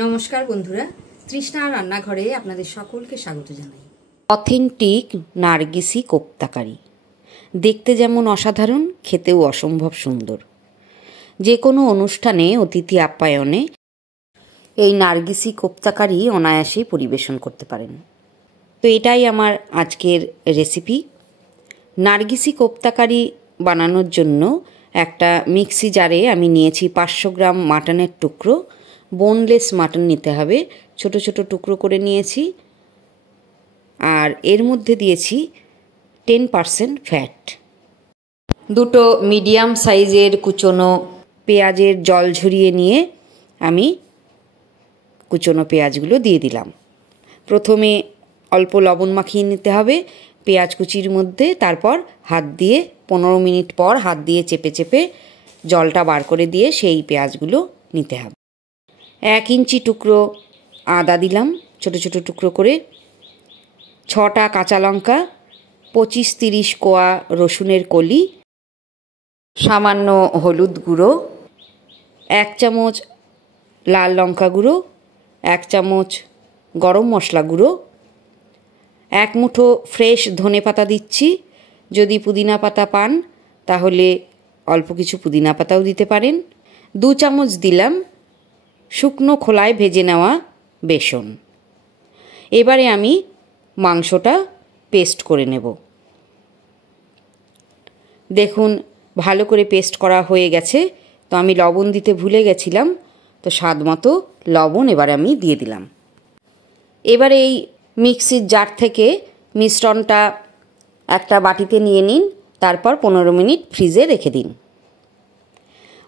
নমস্কার বন্ধুরা, তৃষ্ণা রান্নাঘরে আপনাদের সকলকে স্বাগত জানাই। অথেন্টিক নার্গিসি কোপ্তাকারি দেখতে যেমন অসাধারণ, খেতেও অসম্ভব সুন্দর। যে কোনো অনুষ্ঠানে অতিথি আপ্যায়নে এই নার্গিসি কোপ্তাকারি অনায়াসেই পরিবেশন করতে পারেন। তো এটাই আমার আজকের রেসিপি। নার্গিসি কোপ্তাকারি বানানোর জন্য একটা মিক্সি জারে আমি নিয়েছি 500 গ্রাম মাটনের টুকরো। বোনলেস মাটন নিতে হবে, ছোট ছোট টুকরো করে নিয়েছি। আর এর মধ্যে দিয়েছি 10% ফ্যাট। দুটো মিডিয়াম সাইজের কুচনো পেঁয়াজের জল ঝরিয়ে নিয়ে আমি কুচনো পেঁয়াজগুলো দিয়ে দিলাম। প্রথমে অল্প লবণ মাখিয়ে নিতে হবে পেঁয়াজ কুচির মধ্যে, তারপর হাত দিয়ে 15 মিনিট পর হাত দিয়ে চেপে চেপে জলটা বার করে দিয়ে সেই পেঁয়াজগুলো নিতে হবে। 1 ইঞ্চি টুকরো আদা দিলাম ছোট ছোট টুকরো করে, 6টা কাঁচা লঙ্কা, 25-30 কোয়া রসুনের কলি, সামান্য হলুদ গুঁড়ো, 1 চামচ লাল লঙ্কা গুঁড়ো, 1 চামচ গরম মশলা গুঁড়ো, 1 মুঠো ফ্রেশ ধনে পাতা দিচ্ছি। যদি পুদিনা পাতা পান তাহলে অল্প কিছু পুদিনা পাতাও দিতে পারেন। 2 চামচ দিলাম শুকনো খোলায় ভেজে নেওয়া বেসন। এবারে আমি মাংসটা পেস্ট করে নেব। দেখুন ভালো করে পেস্ট করা হয়ে গেছে। তো আমি লবণ দিতে ভুলে গেছিলাম, তো স্বাদ মতো লবণ এবারে আমি দিয়ে দিলাম। এবারে এই মিক্সির জার থেকে মিশ্রণটা একটা বাটিতে নিয়ে নিন, তারপর 15 মিনিট ফ্রিজে রেখে দিন।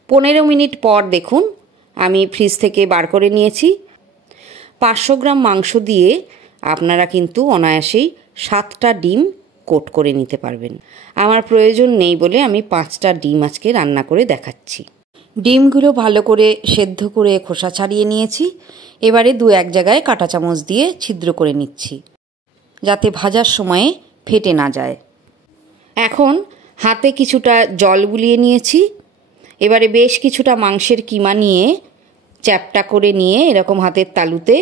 15 মিনিট পর দেখুন আমি ফ্রিজ থেকে বার করে নিয়েছি। 500 গ্রাম মাংস দিয়ে আপনারা কিন্তু অনায়াসেই 7টা ডিম কোট করে নিতে পারবেন। আমার প্রয়োজন নেই বলে আমি 5টা ডিম আজকে রান্না করে দেখাচ্ছি। ডিমগুলো ভালো করে সেদ্ধ করে খোসা ছাড়িয়ে নিয়েছি। এবারে 2-1 জায়গায় কাঁটা চামচ দিয়ে ছিদ্র করে নিচ্ছি, যাতে ভাজার সময়ে ফেটে না যায়। এখন হাতে কিছুটা জল বুলিয়ে নিয়েছি। এবারে বেশ কিছুটা মাংসের কিমা নিয়ে চ্যাপটা করে নিয়ে এরকম হাতের তালুতে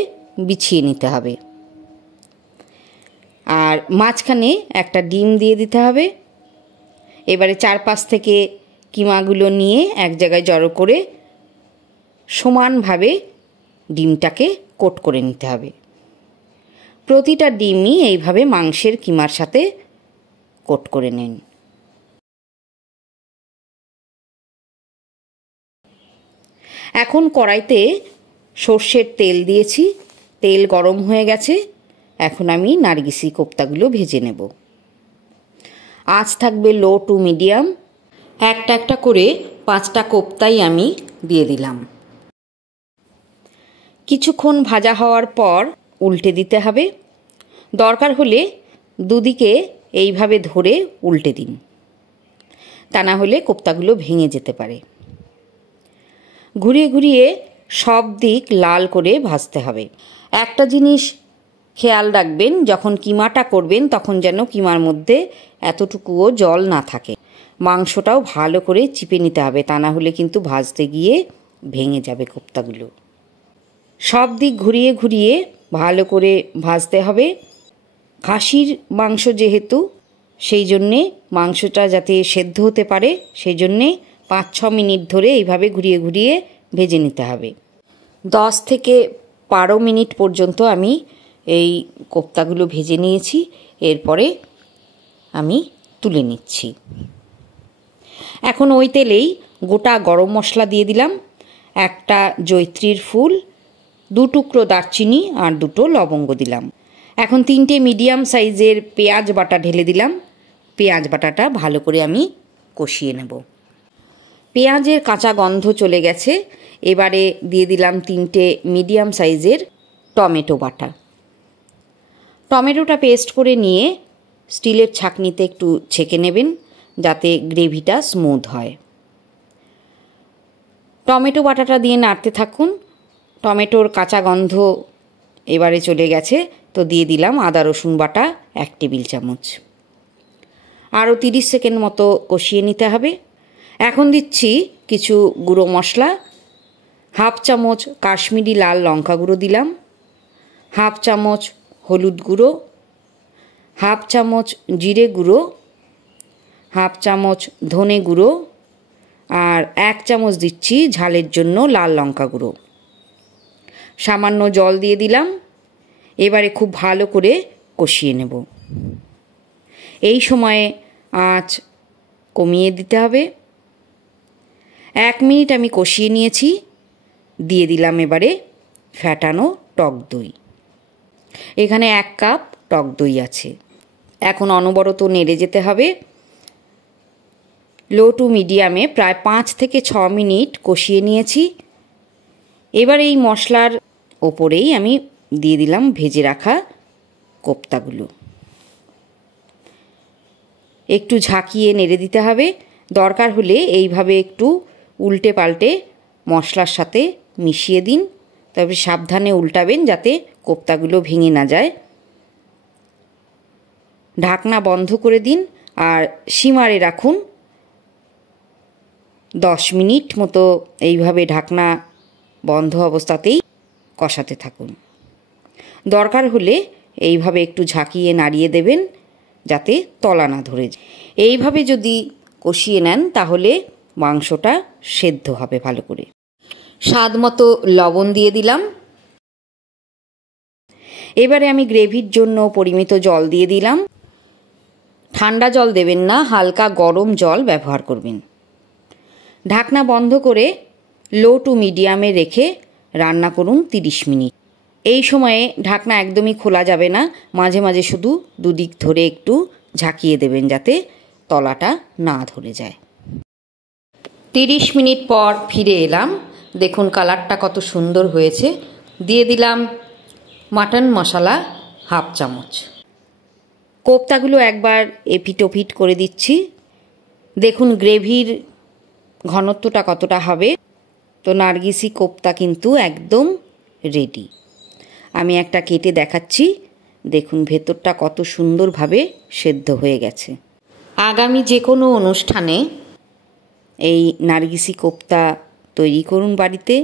বিছিয়ে নিতে হবে। আর মাঝখানে একটা ডিম দিয়ে দিতে হবে। এবারে চারপাশ থেকে কিমাগুলো নিয়ে এক জায়গায় জড়ো করে সমানভাবে ডিমটাকে কোট করে নিতে হবে। প্রতিটা ডিমই এইভাবে মাংসের কিমার সাথে কোট করে নিন। এখন কড়াইতে সর্ষের তেল দিয়েছি, তেল গরম হয়ে গেছে। এখন আমি নার্গিসি কোপ্তাগুলো ভেজে নেব। আঁচ থাকবে লো টু মিডিয়াম। একটা একটা করে 5টা কোপ্তাই আমি দিয়ে দিলাম। কিছুক্ষণ ভাজা হওয়ার পর উল্টে দিতে হবে। দরকার হলে দুদিকে এইভাবে ধরে উল্টে দিন, তা না হলে কোপ্তাগুলো ভেঙে যেতে পারে। ঘুরিয়ে ঘুরিয়ে সব দিক লাল করে ভাজতে হবে। একটা জিনিস খেয়াল রাখবেন, যখন কিমাটা করবেন তখন যেন কিমার মধ্যে এতটুকুও জল না থাকে। মাংসটাও ভালো করে চিপে নিতে হবে, তা না হলে কিন্তু ভাজতে গিয়ে ভেঙে যাবে কোপ্তাগুলো। সব দিক ঘুরিয়ে ঘুরিয়ে ভালো করে ভাজতে হবে। খাসির মাংস যেহেতু, সেই জন্যে মাংসটা যাতে সেদ্ধ হতে পারে সেই জন্যে 5-6 মিনিট ধরে এইভাবে ঘুরিয়ে ঘুরিয়ে ভেজে নিতে হবে। 10 থেকে 12 মিনিট পর্যন্ত আমি এই কোপ্তাগুলো ভেজে নিয়েছি। এরপরে আমি তুলে নিচ্ছি। এখন ওই তেলেই গোটা গরম মশলা দিয়ে দিলাম, একটা জয়িত্রীর ফুল, 2 টুকরো দারচিনি আর 2টো লবঙ্গ দিলাম। এখন 3টে মিডিয়াম সাইজের পেঁয়াজ বাটা ঢেলে দিলাম। পেঁয়াজ বাটাটা ভালো করে আমি কষিয়ে নেব। পেঁয়াজের কাঁচা গন্ধ চলে গেছে। এবারে দিয়ে দিলাম 3টে মিডিয়াম সাইজের টমেটো বাটা। টমেটোটা পেস্ট করে নিয়ে স্টিলের ছাঁকনিতে একটু ছেঁকে নেবেন, যাতে গ্রেভিটা স্মুথ হয়। টমেটো বাটাটা দিয়ে নাড়তে থাকুন। টমেটোর কাঁচা গন্ধ এবারে চলে গেছে, তো দিয়ে দিলাম আদা রসুন বাটা 1 টেবিল চামচ। আরও 30 সেকেন্ড মতো কষিয়ে নিতে হবে। এখন দিচ্ছি কিছু গুঁড়ো মশলা, হাফ চামচ কাশ্মীরি লাল লঙ্কা গুঁড়ো দিলাম, হাফ চামচ হলুদ গুঁড়ো, হাফ চামচ জিরে গুঁড়ো, হাফ চামচ ধনে গুঁড়ো, আর 1 চামচ দিচ্ছি ঝালের জন্য লাল লঙ্কা গুঁড়ো। সামান্য জল দিয়ে দিলাম। এবারে খুব ভালো করে কষিয়ে নেব। এই সময়ে আঁচ কমিয়ে দিতে হবে। 1 মিনিট আমি কষিয়ে নিয়েছি। দিয়ে দিলাম এবারে ফ্যাটানো টক দই। এখানে 1 কাপ টক দই আছে। এখন অনবরত নেড়ে যেতে হবে। লো টু মিডিয়ামে প্রায় 5 থেকে 6 মিনিট কষিয়ে নিয়েছি। এবার এই মশলার ওপরেই আমি দিয়ে দিলাম ভেজে রাখা কোপ্তাগুলো। একটু ঝাঁকিয়ে নেড়ে দিতে হবে। দরকার হলে এইভাবে একটু উল্টে পাল্টে মশলার সাথে মিশিয়ে দিন। তবে সাবধানে উল্টাবেন যাতে কোপ্তাগুলো ভেঙে না যায়। ঢাকনা বন্ধ করে দিন আর সিমারে রাখুন। 10 মিনিট মতো এইভাবে ঢাকনা বন্ধ অবস্থাতেই কষাতে থাকুন। দরকার হলে এইভাবে একটু ঝাঁকিয়ে নাড়িয়ে দেবেন যাতে তলা না ধরে যায়। এইভাবে যদি কষিয়ে নেন তাহলে মাংসটা সেদ্ধ হবে ভালো করে। স্বাদ মতো লবণ দিয়ে দিলাম। এবারে আমি গ্রেভির জন্য পরিমিত জল দিয়ে দিলাম। ঠান্ডা জল দেবেন না, হালকা গরম জল ব্যবহার করবেন। ঢাকনা বন্ধ করে লো টু মিডিয়ামে রেখে রান্না করুন 30 মিনিট। এই সময়ে ঢাকনা একদমই খোলা যাবে না, মাঝে মাঝে শুধু দুদিক ধরে একটু ঝাঁকিয়ে দেবেন যাতে তলাটা না ধরে যায়। 30 মিনিট পর ফিরে এলাম। দেখুন কালারটা কত সুন্দর হয়েছে। দিয়ে দিলাম মাটন মশলা হাফ চামচ। কোপ্তাগুলো একবার এপিট ওপিট করে দিচ্ছি। দেখুন গ্রেভির ঘনত্বটা কতটা হবে। তো নার্গিসি কোপ্তা কিন্তু একদম রেডি। আমি একটা কেটে দেখাচ্ছি। দেখুন ভেতরটা কত সুন্দরভাবে সেদ্ধ হয়ে গেছে। আগামী যে কোনো অনুষ্ঠানে এই নার্গিসি কোপ্তা তৈরি করুন বাড়িতে,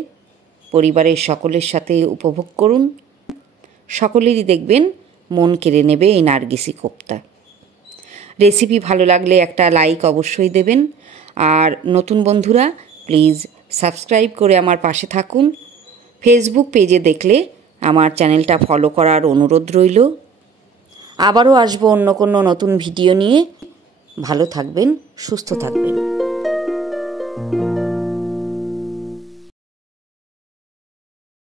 পরিবারের সকলের সাথে উপভোগ করুন। সকলেরই দেখবেন মন কেড়ে নেবে এই নার্গিসি কোপ্তা। রেসিপি ভালো লাগলে একটা লাইক অবশ্যই দেবেন। আর নতুন বন্ধুরা প্লিজ সাবস্ক্রাইব করে আমার পাশে থাকুন। ফেসবুক পেজে দেখলে আমার চ্যানেলটা ফলো করার অনুরোধ রইল। আবারও আসবো অন্য কোনো নতুন ভিডিও নিয়ে। ভালো থাকবেন, সুস্থ থাকবেন।